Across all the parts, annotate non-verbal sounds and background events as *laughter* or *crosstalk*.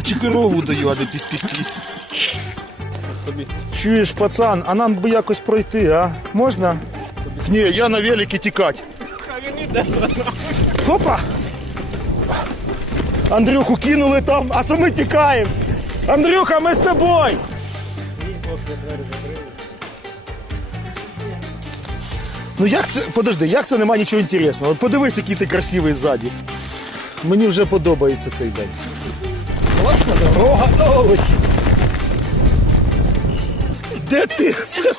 Чи корову даю, а не піспіти. Тобі. Чуєш, пацан, а нам би якось пройти, а? Можна? Ні, я на великі тікать. Хопа! Андрюху кинули там, а самі тікаємо. Андрюха, ми з тобою! Ну як це, подожди, як це нема нічого інтересного? От подивись, який ти красивий ззаді. Мені вже подобається цей день. Класна на овочі. Де ти це?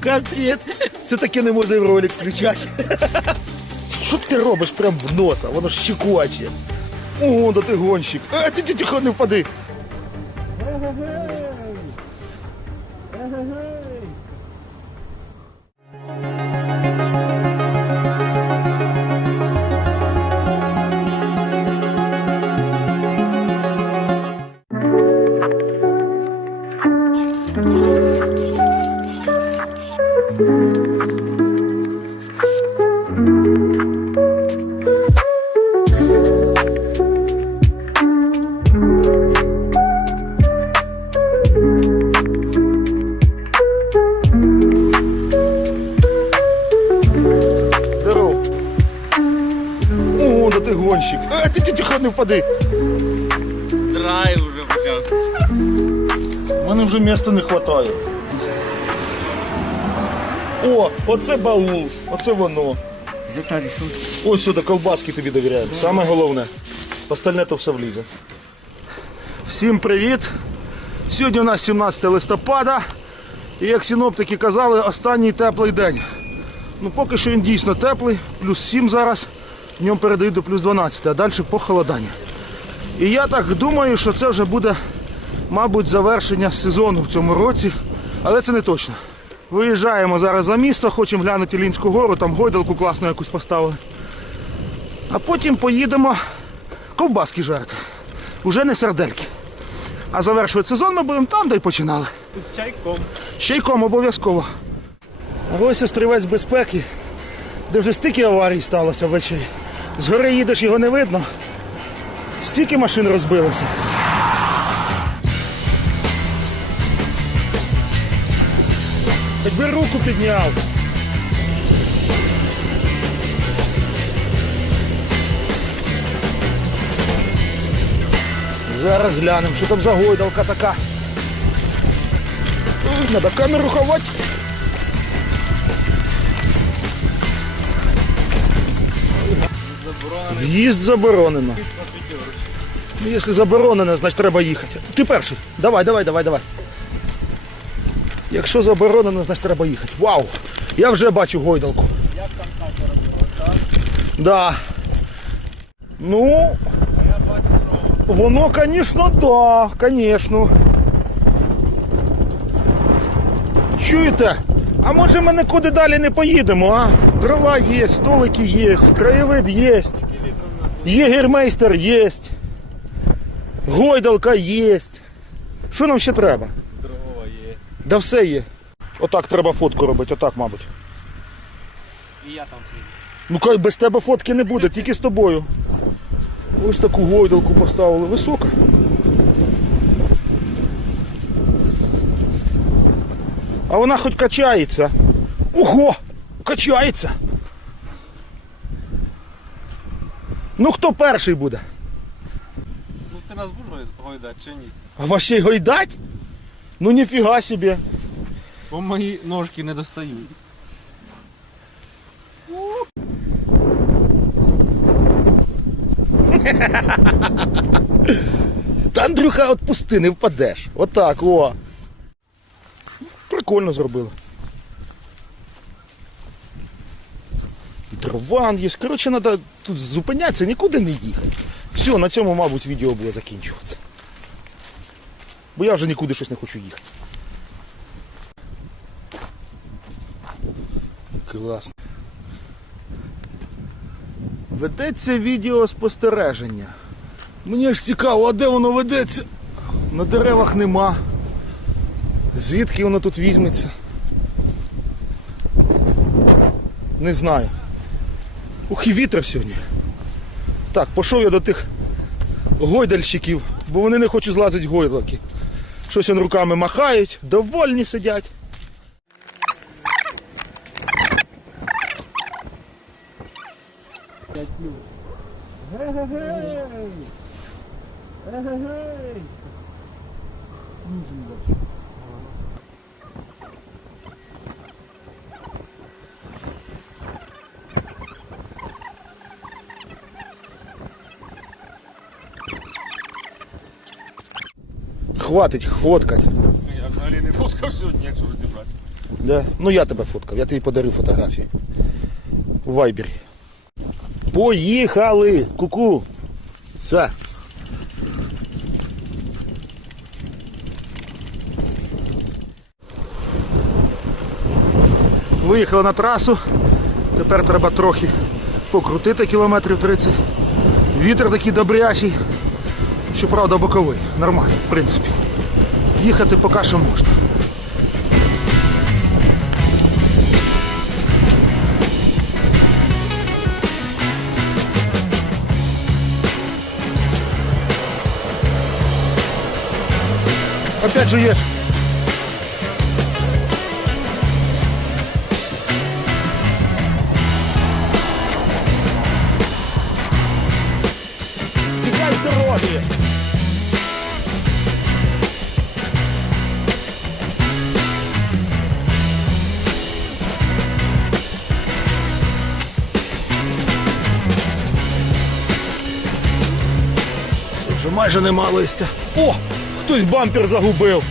Капець. Це таке не можна в ролик включати. Що ти робиш прям в носа? Воно щекоче. О, да ти гонщик. А, ти тихо не впади. Ти гонщик. А, ти тихо не впади. Драйв вже почався. У мене вже місця не вистачає. О, оце баул, оце воно. Ось сюди колбаски тобі довіряю. Саме головне. Остальне то все влізе. Всім привіт! Сьогодні у нас 17 листопада. І як синоптики казали, останній теплий день. Ну поки що він дійсно теплий, плюс 7 зараз. В ньому передають до плюс 12, а далі похолодання. І я так думаю, що це вже буде, мабуть, завершення сезону в цьому році, але це не точно. Виїжджаємо зараз за місто, хочемо глянути Лінську гору, там гойдалку класну якусь поставили. А потім поїдемо ковбаски жарити. Уже не сердельки. А завершувати сезон ми будемо там, де й починали. Чайком. Щайком обов'язково. А ось острівець безпеки, де вже стільки аварій сталося ввечері. Згори їдеш, його не видно. Стільки машин розбилося. Хоч би руку підняв. Зараз глянемо, що там за гойдалка така. Ой, Надо камеру ховати. В'їзд заборонено. Ну, якщо заборонено, значить треба їхати. Ти перший. Давай, давай, давай, давай. Якщо заборонено, значить треба їхати. Вау! Я вже бачу гойдалку. Як там Катя робила, так? Да. Ну, А я бачу знову. воно, звісно, да, звісно. Чуєте? А може ми нікуди далі не поїдемо, а? Дрова є, столики є, краєвид є. Єгермейстер є. Гойдалка є. Що нам ще треба? Дрова є. Да все є. Отак треба фотку робити, отак, мабуть. І я там сидів. Ну кай без тебе фотки не буде, тільки з тобою. Ось таку гойдалку поставили. Висока. А вона хоч качається. Ого! Качається. Ну хто перший буде? Ну ти нас будеш гойдати чи ні? А й гойдать? Ну ніфіга собі. Бо мої ножки не достають. Та Андрюха, отпусти, не впадеш. Отак, о. Прикольно зробили. Дрован є. Коротше, треба тут зупинятися, нікуди не їхати. Все, на цьому, мабуть, відео буде закінчуватися. Бо я вже нікуди щось не хочу їхати. Класно. Ведеться відеоспостереження. Мені ж цікаво, а де воно ведеться? На деревах нема. Звідки воно тут візьметься? Не знаю. Ух, і вітер сьогодні. Так, пішов я до тих гойдальщиків, бо вони не хочуть злазити гойдлаки. Щось вони руками махають, довольні сидять. Хватить фоткать. Я взагалі не фоткав сьогодні, якщо розібрати. Да? Ну я тебе фоткав, я тобі подарив фотографії. У вайбері. Поїхали! Ку-ку! Все. Виїхали на трасу. Тепер треба трохи покрутити кілометрів 30. Вітер такий добрячий. Щоправда, боковий. Нормально, в принципі. Їхати поки що можна. Опять же ешь. Майже нема листя. О! Хтось бампер загубив.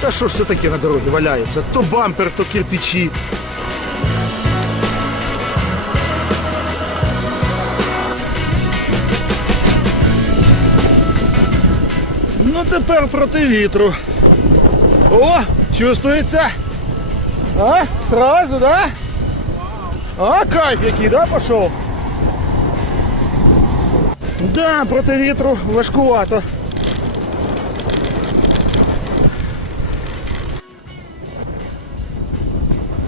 Та що ж це таке на дорозі валяється? То бампер, то кирпичі. Ну тепер проти вітру. О, чувствується? А? Сразу, да? А, кайф який, да, пішов? Да, проти вітру важкувато.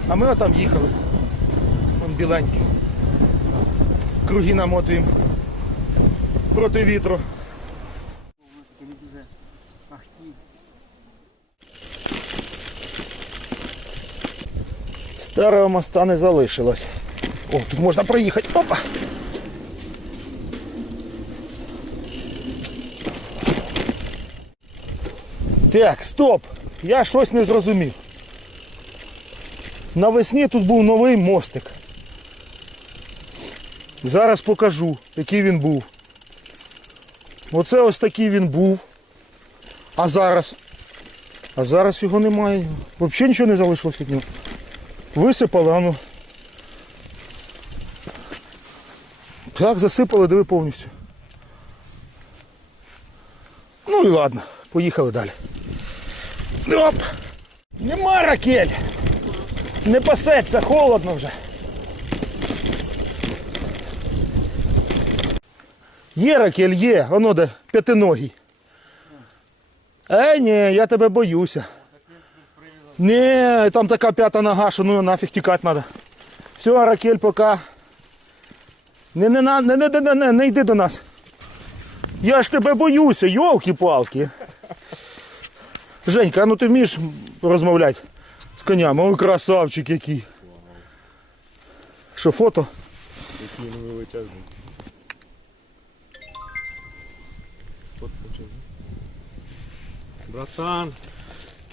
А ми отам їхали. Вон біленький. Круги намотуємо. Проти вітру. Старого моста не залишилось. О, тут можна проїхати. Опа! Так, стоп! Я щось не зрозумів. Навесні тут був новий мостик. Зараз покажу, який він був. Оце ось такий він був. А зараз? А зараз його немає. Взагалі нічого не залишилось від нього. Висипали, а ну. Так, засипали, диви повністю. Ну і ладно, поїхали далі. Оп! Нема ракель! Не пасеться, холодно вже. Є ракель, є, воно де п'ятиногий. Е, ні, я тебе боюся. Ні, там така п'ята нога, що ну нафіг тікати треба. Все, Ракель, пока. Не, не, не, не, не, не, не, не йди до нас. Я ж тебе боюся, йолки-палки. Женька, а ну ти вмієш розмовляти з конями? Ой, красавчик який. Що, фото? Братан,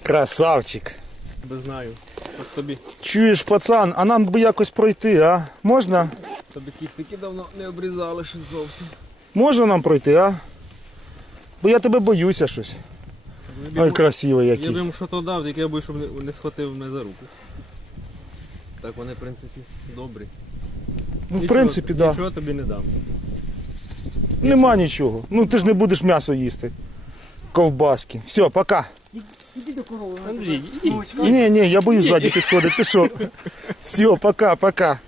Красавчик. Тебе знаю. От тобі, Чуєш, пацан, а нам би якось пройти, а? Можна? тобі кістики давно не обрізали щось зовсім. Можна нам пройти, а? Бо я тебе боюся щось. Ой, красивий Я б який. йому що то дав, тільки я щоб не, не схватив мене за руку. Так вони, в принципі, добрі. Ну, в принципі, так. Да. Нічого тобі не дам. Нема нічого. Ну ти ж не будеш м'ясо їсти. Ковбаски. Все, пока. Андрій, Ні, ні, я боюсь ззаді підходити. Ти що? Все, пока, пока.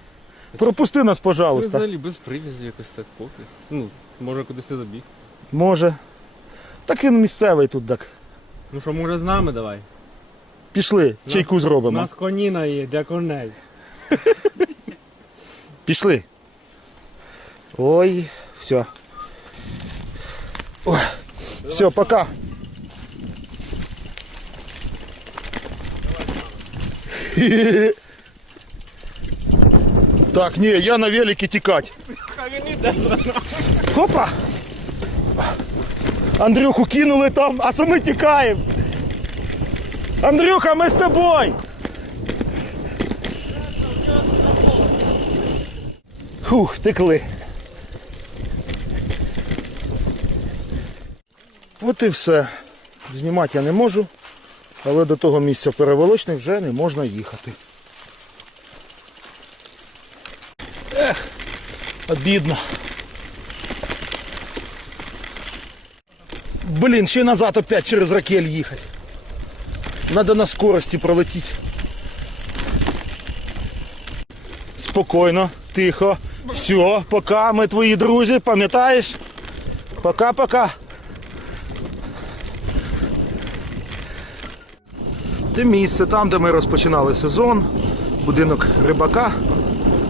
Пропусти нас, ви пожалуйста. взагалі без привізі якось так поки. Ну, може кудись ти забіг. Може. Так він місцевий тут так. Ну що, може з нами давай? Пішли, чайку У зробимо. нас коніна є для коней. *laughs* Пішли. Ой, все. Ой, все, пока. Так, ні, я на велике тікать. Хопа! Андрюху кинули там, а самі тікаємо. Андрюха, ми з тобою. Фух, втекли. От і все. Знімати я не можу, але до того місця переволочних вже не можна їхати. Ех, обідно. Блін, ще й назад опять через ракель їхати. Надо на скорості пролетіти. Спокійно, тихо. Все, пока, ми твої друзі, пам'ятаєш? Пока-пока. Те місце, там, де ми розпочинали сезон, будинок рибака,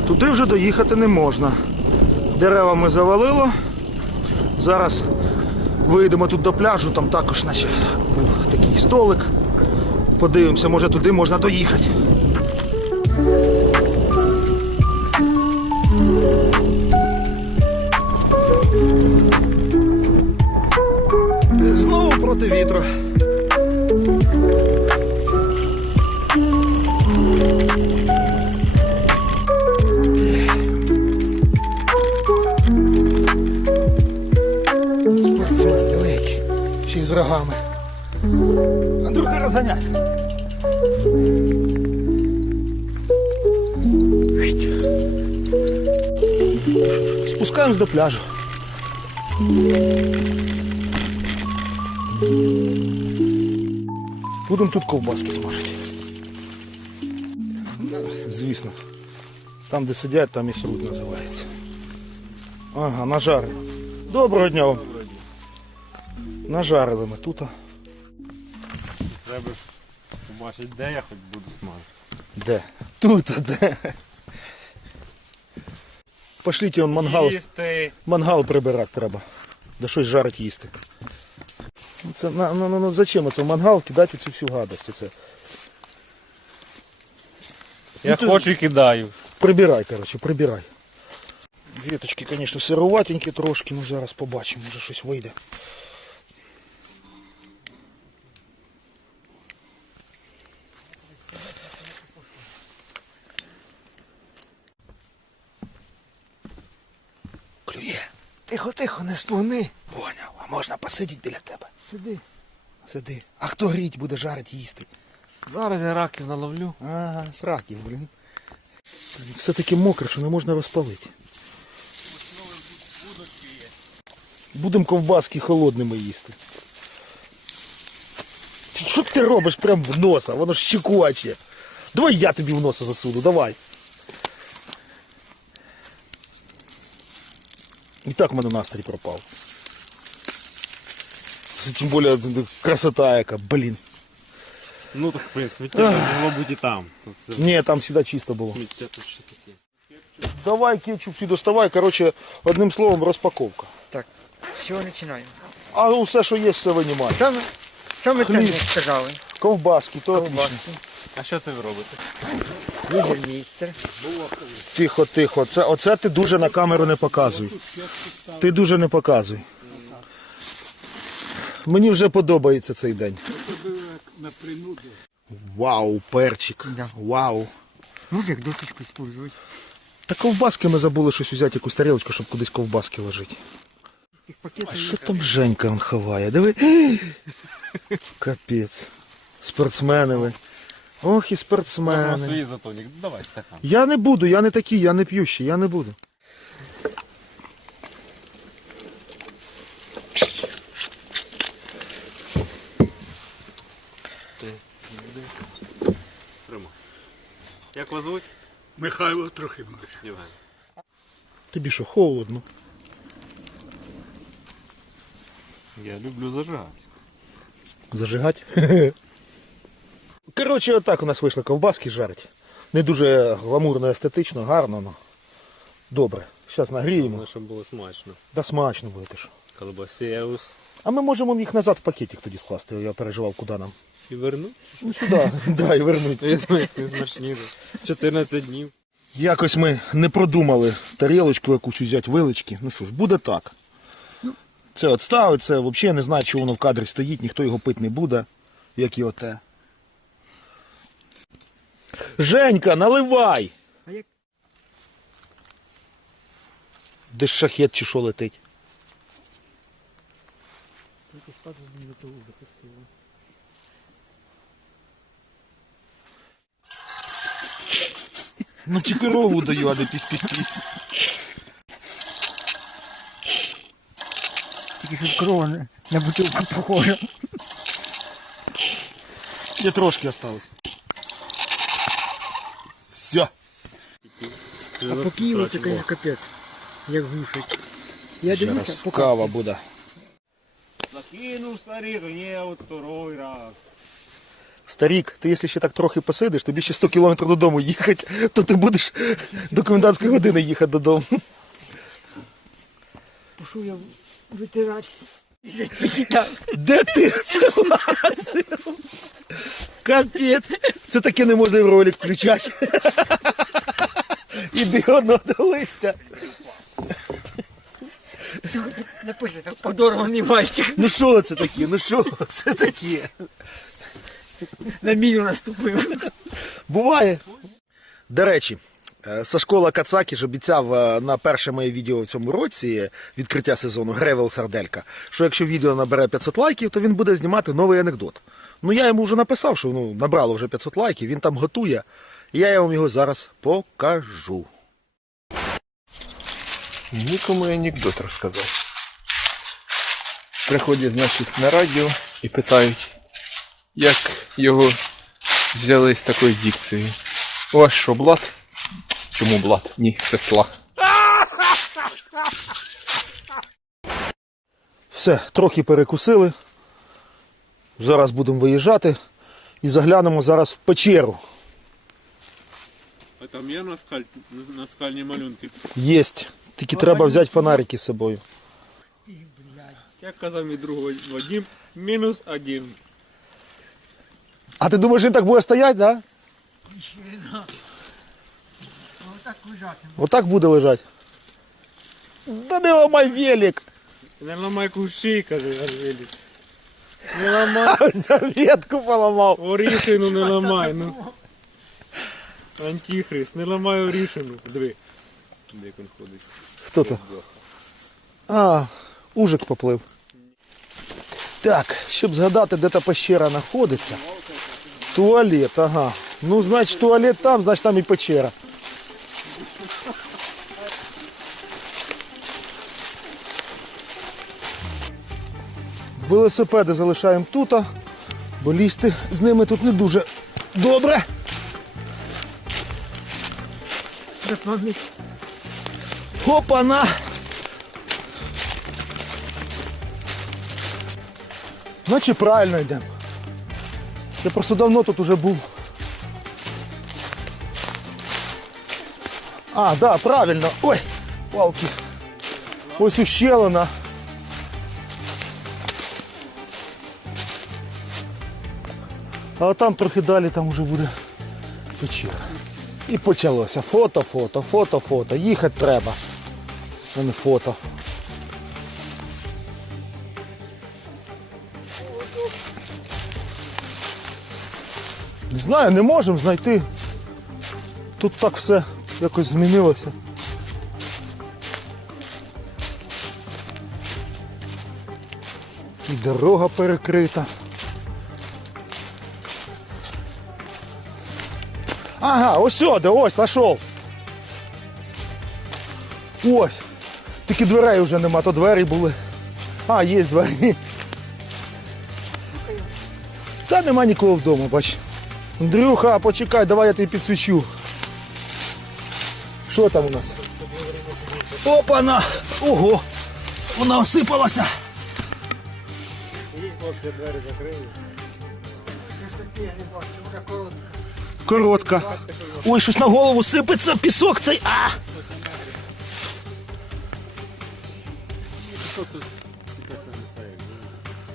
туди вже доїхати не можна. Дерева ми завалило. Зараз вийдемо тут до пляжу, там також наче був такий столик. Подивимося, може туди можна доїхати. Знову проти вітру. Рогами. Андрюха розганяй. Спускаємось до пляжу. Будемо тут ковбаски смажити. Звісно. Там, де сидять, там і сруд називається. Ага, нажарили. Доброго дня вам. Нажарили ми тут. Треба побачити, де я хоч буду смажити. Де? Тут, де? Пошліть он мангал. Їсти. Мангал прибирати треба. Да щось жарить їсти. Ну, Це, ну, ну, ну, зачем це в мангал кидати цю всю гадость? Це? Я Ну, хочу і кидаю. Прибирай, коротше, прибирай. Віточки, звісно, сироватенькі трошки, ну зараз побачимо, може щось вийде. Тихо, тихо, не спугни. Поняв, а можна посидіти біля тебе. Сиди. Сиди. А хто гріть буде жарить їсти? Зараз я раків наловлю. Ага, з раків, блін. Все таки мокре, що не можна розпалити. Будемо ковбаски холодними їсти. Що ти робиш прям в носа? Воно ж щекоче. Давай я тобі в носа засуну, давай. І так в мене настрій пропав. Це Тим більше красота яка, блін. Ну так, в принципі, це могло бути і там. Тут це Ні, там завжди чисто було. сміття тут ще таке. Давай кетчуп всі доставай. Коротше, одним словом, розпаковка. Так, з чого починаємо? А усе, що є, все винімай. Саме, саме Хліб. це сказали. Ковбаски, то отлично. Ковбаски. А що це ви робите? Вігельмейстер. Тихо, тихо. Це, оце ти дуже на камеру не показуй. Ти дуже не показуй. Мені вже подобається цей день. Вау, перчик. Да. Вау. Ну, як досочку использовать. Та ковбаски ми забули щось взяти, якусь тарілочку, щоб кудись ковбаски ложити. А що там Женька ховає? Диви. *gasps* Капець. Спортсмени ви. Ох і Можна спортсмени. свій затонік. Давай стакан. Я не буду, я не такий, я не п'ющий, я не буду. Тримай. Як вас звуть? Михайло Трохимович. Євген. Тобі що, холодно? Я люблю зажигати. Зажигать? *laughs* Коротше, отак у нас вийшло ковбаски жарить. Не дуже гламурно, естетично, гарно, але добре. Зараз нагріємо. Щоб було смачно. Да смачно буде теж. Колбасеус. А ми можемо їх назад в пакетик тоді скласти. Я переживав, куди нам. І верну. Ну сюди. *laughs* да, і вернуть. Я думаю, не смачніше. 14 днів. Якось ми не продумали тарілочку якусь взяти, вилички. Ну що ж, буде так. Це от ставить, це взагалі не знаю, що воно в кадрі стоїть, ніхто його пити не буде, як і оте. Женька, наливай! А як? Де ж шахет чи що летить? Не. Ну чи корову даю, а не піс-піс-піс. Тільки щоб крова на- на бутилку похожа. Ще трошки осталось. А по Києву це, конечно, капець. Як глушить. Я дивлюся, Зараз поки кава буде. Закинув старий, ні, от второй раз. Старік, ти якщо ще так трохи посидиш, тобі ще 100 кілометрів додому їхати, то ти будеш до комендантської години їхати додому. пішов я витирати. І це тільки так. Де ти це лазив? Капець. Це таке не можна в ролик включати. Іди воно до листя. Напише, так подорваний мальчик. Ну що це таке? Ну що це таке? На міну наступив. Буває. До речі, е, Сашко Лакацакі ж обіцяв е, на перше моє відео в цьому році відкриття сезону Гревел Сарделька, що якщо відео набере 500 лайків, то він буде знімати новий анекдот. Ну я йому вже написав, що ну, набрало вже 500 лайків, він там готує. Я вам його зараз покажу. Нікому анекдот розказати. Приходять, значить, на радіо і питають, як його взяли з такою дикцією. У вас що, блат? Чому блат? Ні, сестла. Все, трохи перекусили. Зараз будемо виїжджати і заглянемо зараз в печеру. А там є наскаль... наскальні малюнки. Єсть. Тільки треба взяти фонарики з собою. Як казав мій друг Вадим, мінус один. А ти думаєш, він так буде стояти, да? Отак лежати. Отак буде лежати. Да не ламай велик. Не ламай кущі, каже Арвелі. Не *laughs* ламай. За ветку поламав. Орішину не ламай, ну. Антихрист, не ламай орішину. Диви. Де як він ходить. Хто то? А, ужик поплив. Так, щоб згадати, де та пещера знаходиться. Туалет, ага. Ну, значить, туалет там, значить там і печера. Велосипеди залишаємо тут, бо лізти з ними тут не дуже добре. Запам'ять. Опана! Значить правильно йдемо. Я просто давно тут уже був. А, да, правильно. Ой, палки. Ось ущелина. А там трохи далі там вже буде печера. І почалося. Фото, фото, фото, фото. Їхати треба. А не фото. Не знаю, не можемо знайти. Тут так все якось змінилося. І дорога перекрита. Ага, ось сюди, ось, знайшов. Ось. Тільки дверей вже нема, то двері були. А, є двері. Та нема нікого вдома, бач. Андрюха, почекай, давай я тобі підсвічу. Що там у нас? Опана! Ого! Вона осипалася! Хлопці двері закрили. Я не бачу, вона коротка. Коротка. Ой, щось на голову сипеться, пісок цей. А!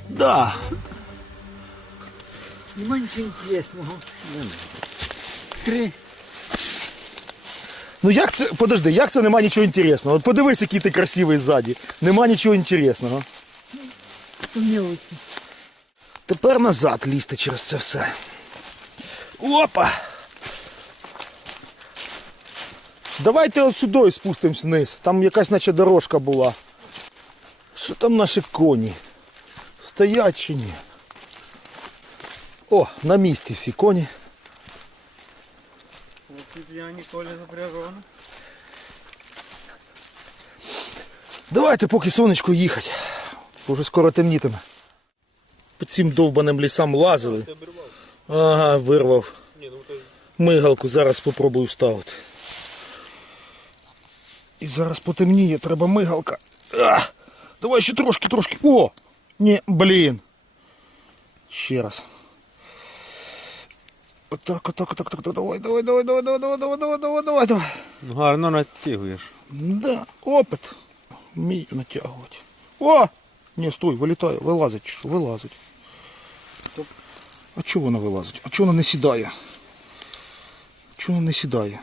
Да. Нема нічого інтересного. Три. Ну як це, подожди, як це нема нічого інтересного? От подивись, який ти красивий ззаді. Нема нічого інтересного. Тепер назад лізти через це все. Опа! Давайте от сюди спустимось вниз. Там якась наче дорожка була. Що там наші коні? Стоять чи ні? О, на місці всі коні. Я ніколи запряжений. Давайте поки сонечко їхати. Бо вже скоро темнітиме. По цим довбаним лісам лазили. Ага, вирвав. Мигалку зараз спробую вставити. І зараз потемніє, треба мигалка. А, давай ще трошки, трошки. О! Ні, блін. Ще раз. Отак, отак, отак, отак, давай, давай, давай, давай, давай, давай, давай, давай, давай, давай, давай. Ну, гарно натягуєш. Да, опит. Вмію натягувати. О! Ні, стой, вилітає, вилазить, вилазить. А чого вона вилазить? А чого вона не сідає? Чого вона не сідає?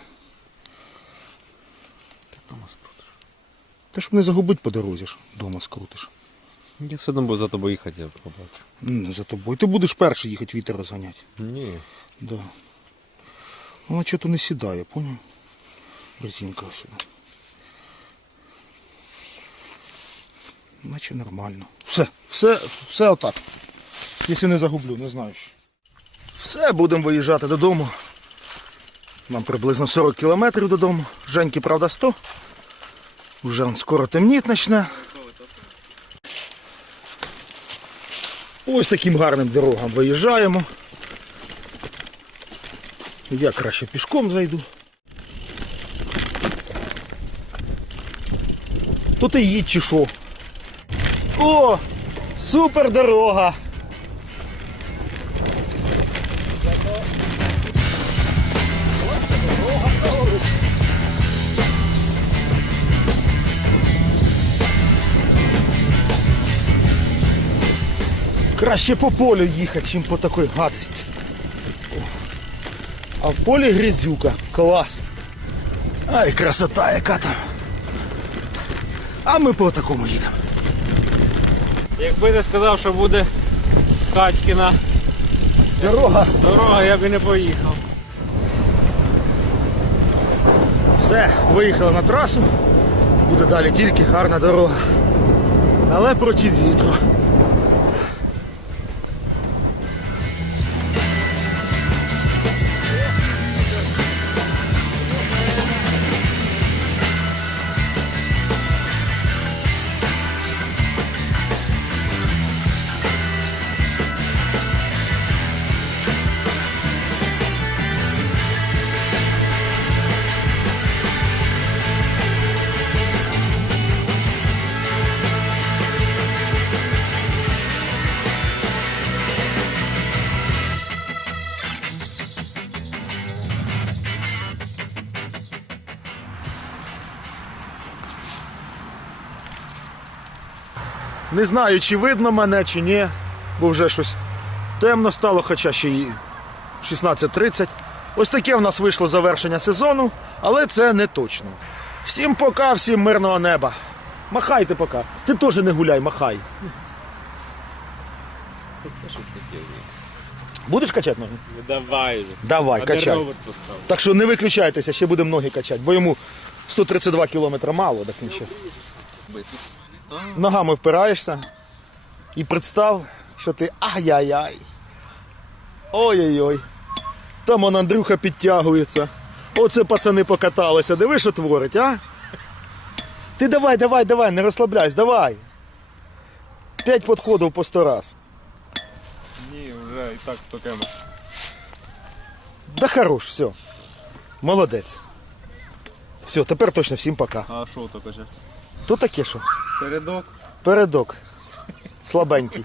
Та щоб не загубить по дорозі ж, дома скрутиш. Я все одно буду за тобою їхати, я побачу. Не за тобою. Ти будеш перший їхати вітер розганяти. Ні. Да. Вона чого-то не сідає, поняв? Резинка сюди. Наче нормально. Все, все, все отак. Якщо не загублю, не знаю. що. Все, будемо виїжджати додому. Нам приблизно 40 кілометрів додому. Женьки, правда, 100. Вже скоро темніти почне. Ось таким гарним дорогам виїжджаємо. Я краще пішком зайду. Тут і їдь чи що. О! Супер дорога! Краще по полю їхати, чим по такій гадості. А в полі грязюка. Клас. Ай, красота яка там. А ми по такому їдемо. Якби ти сказав, що буде Катькіна Дорога. дорога, я б і не поїхав. Все, виїхали на трасу. Буде далі тільки гарна дорога. Але проти вітру. Не знаю, чи видно мене, чи ні, бо вже щось темно стало, хоча ще й 16.30. Ось таке в нас вийшло завершення сезону, але це не точно. Всім пока, всім мирного неба. Махайте пока. Ти теж не гуляй, махай. Будеш качати ноги? Давай вже. Давай, качай. Так що не виключайтеся, ще будемо ноги качати, бо йому 132 кілометри мало, так нічого. Ногами впираєшся і представ, що ти ай-яй-яй. Ой-ой-ой. Там он Андрюха підтягується. Оце пацани покаталися. Диви, що творить, а? Ти давай, давай, давай, не розслабляйся, давай. П'ять підходів по сто раз. Ні, вже і так 100 км. Да хорош, все. Молодець. Все, тепер точно всім пока. А що то каже? То таке що? Передок. Передок. Слабенький.